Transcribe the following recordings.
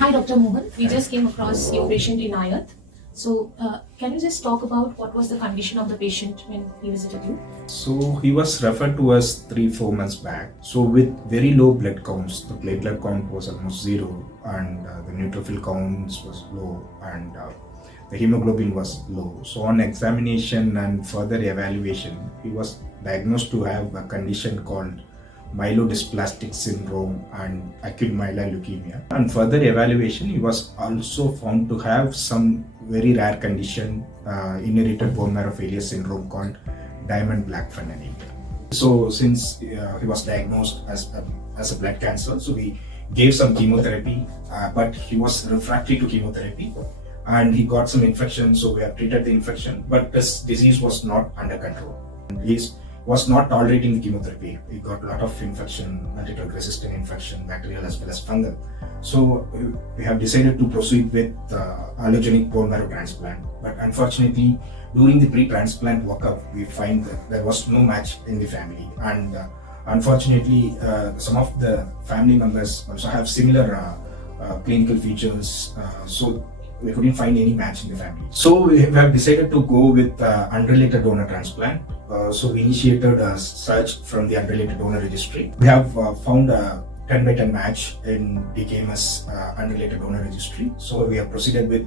Hi, Dr. Mohan. We just came across your patient Inayat. So, can you just talk about what was the condition of the patient when he visited you? So he was referred to us 3-4 months back. So with very low blood counts, the platelet count was almost zero, and the neutrophil counts was low, and the hemoglobin was low. So on examination and further evaluation, he was diagnosed to have a condition called myelodysplastic syndrome and acute myeloid leukemia. And further evaluation, he was also found to have some very rare condition, inherited bone marrow failure syndrome called diamond blackfan anemia. So since he was diagnosed as a blood cancer, so we gave some chemotherapy, but he was refractory to chemotherapy, and he got some infection. So we have treated the infection, but his disease was not under control. He was not tolerating the chemotherapy. He got a lot of infection, multi-drug resistant infection, bacterial as well as fungal. So we have decided to proceed with allogenic bone marrow transplant. But unfortunately, during the pre-transplant workup, we find that there was no match in the family. And unfortunately, some of the family members also have similar clinical features. So we couldn't find any match in the family. So we have decided to go with unrelated donor transplant. So we initiated a search from the unrelated donor registry. We have found a 10/10 match in DKMS unrelated donor registry. So we have proceeded with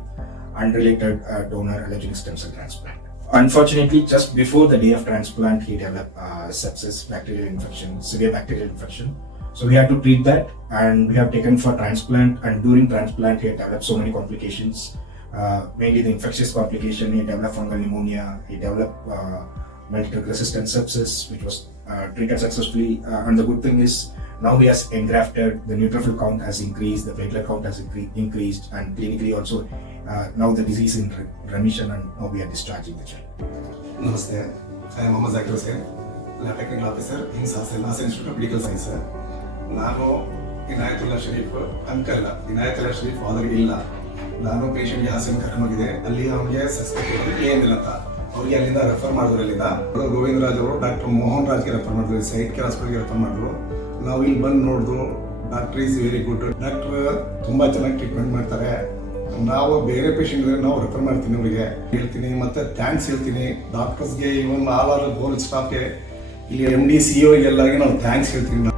unrelated donor allogeneic stem cell transplant. Unfortunately, just before the day of transplant, he developed sepsis, bacterial infection, severe bacterial infection. So we had to treat that, and we have taken for transplant. And during transplant, he had developed so many complications, mainly the infectious complication. He developed fungal pneumonia. He developed multi-drug resistant sepsis, which was treated successfully. And the good thing is, now he has engrafted. The neutrophil count has increased. The platelet count has increased, and clinically also, now the disease is in remission, and now we are discharging the child. Namaste. I am Mohammad Zakir Hussain, Lab Technical Officer in NASA Institute of Medical Science. ನಾನು Inayatulla Sharif uncle Inayatulla Sharif father ಇಲ್ಲ. ನಾನು ಪೇಷಂಟ್ಗೆ ಹಾಸನ ಕರ್ಕೊಂಡೋಗಿದೆ. ಅಲ್ಲಿ ಅವ್ರಿಗೆ suspect ಏನಿಲ್ಲ ಅಂತ ಅವ್ರಿಗೆ ಅಲ್ಲಿಂದ ರೆಫರ್ ಮಾಡಿದ್ರು. ಅಲ್ಲಿಂದ ಗೋವಿಂದರಾಜ್ ಅವರು ಡಾಕ್ಟರ್ ಮೋಹನ್ ರಾಜ್ಗೆ ರೆಫರ್ ಮಾಡಿದ್ರು, ಸೈಟ್ಕೇರ್ ಹಾಸ್ಪಿಟಲ್ಗೆ ರೆಫರ್ ಮಾಡಿದ್ರು. ನಾವು ಇಲ್ಲಿ ಬಂದು ನೋಡಿದ್ರು, doctor is very good. Doctor ತುಂಬ ಚೆನ್ನಾಗಿ ಟ್ರೀಟ್ಮೆಂಟ್ ಮಾಡ್ತಾರೆ. ನಾವು ಬೇರೆ ಪೇಷಂಟ್ಗೆ ನಾವು ರೆಫರ್ ಮಾಡ್ತೀನಿ, ಅವರಿಗೆ ಹೇಳ್ತೀನಿ, ಮತ್ತೆ ಥ್ಯಾಂಕ್ಸ್ ಹೇಳ್ತೀನಿ. ಡಾಕ್ಟರ್ಸ್ಗೆ, ಇವನ್ ಆಲ್ ಆರ್ ಗೋಲ್ ಸ್ಟಾಫ್ಗೆ, ಇಲ್ಲಿ MD CEO ಎಲ್ಲರಿಗೆ ನಾವು ಥ್ಯಾಂಕ್ಸ್ ಹೇಳ್ತೀನಿ.